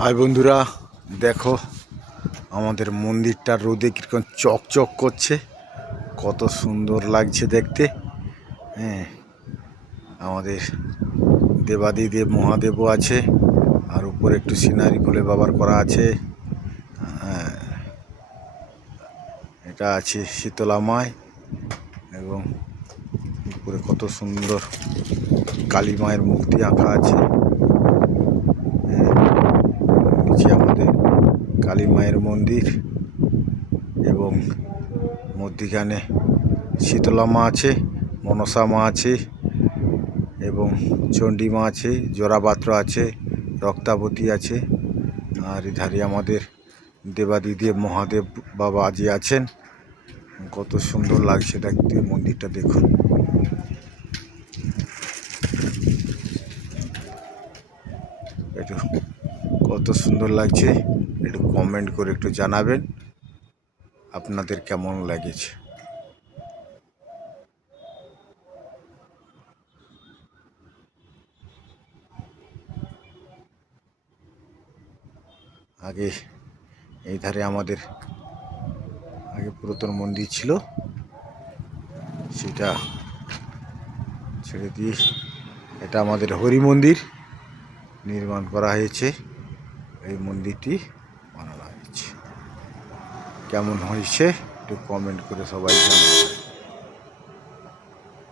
High বন্ধুরা, দেখো আমাদের মন্দিরটা রোদে কীরকম চকচক করছে, কত সুন্দর লাগছে দেখতে। হ্যাঁ, আমাদের দেবাদিদেব মহাদেবও আছে, আর উপরে একটু সিনারি ভোলে বাবার করা আছে। হ্যাঁ, এটা আছে শীতলা মায়, এবং উপরে কত সুন্দর কালী মায়ের মূর্তি আঁকা আছে। নিচে আমাদের কালী মায়ের মন্দির, এবং মধ্যিখানে শীতলা মা আছে, মনসা মা আছে, এবং চণ্ডী মা আছে, জোড়াপাত্র আছে, রক্তাবতী আছে। আর এধারে আমাদের দেবাদিদেব মহাদেব বাবা যে আছেন, কত সুন্দর লাগছে দেখতে। মন্দিরটা দেখুন, একটু কত সুন্দর লাগছে। একটু কমেন্ট করে একটু জানাবেন আপনাদের কেমন লাগেছে। আগে এই ধারে আমাদের আগে পুরাতন মন্দির ছিল, সেটা ছেড়ে দিয়ে এটা আমাদের হরি মন্দির নির্মাণ করা হয়েছে। এই মন্দিরটি বানানো হয়েছে, কেমন হয়েছে একটু কমেন্ট করে সবাই জানাবেন।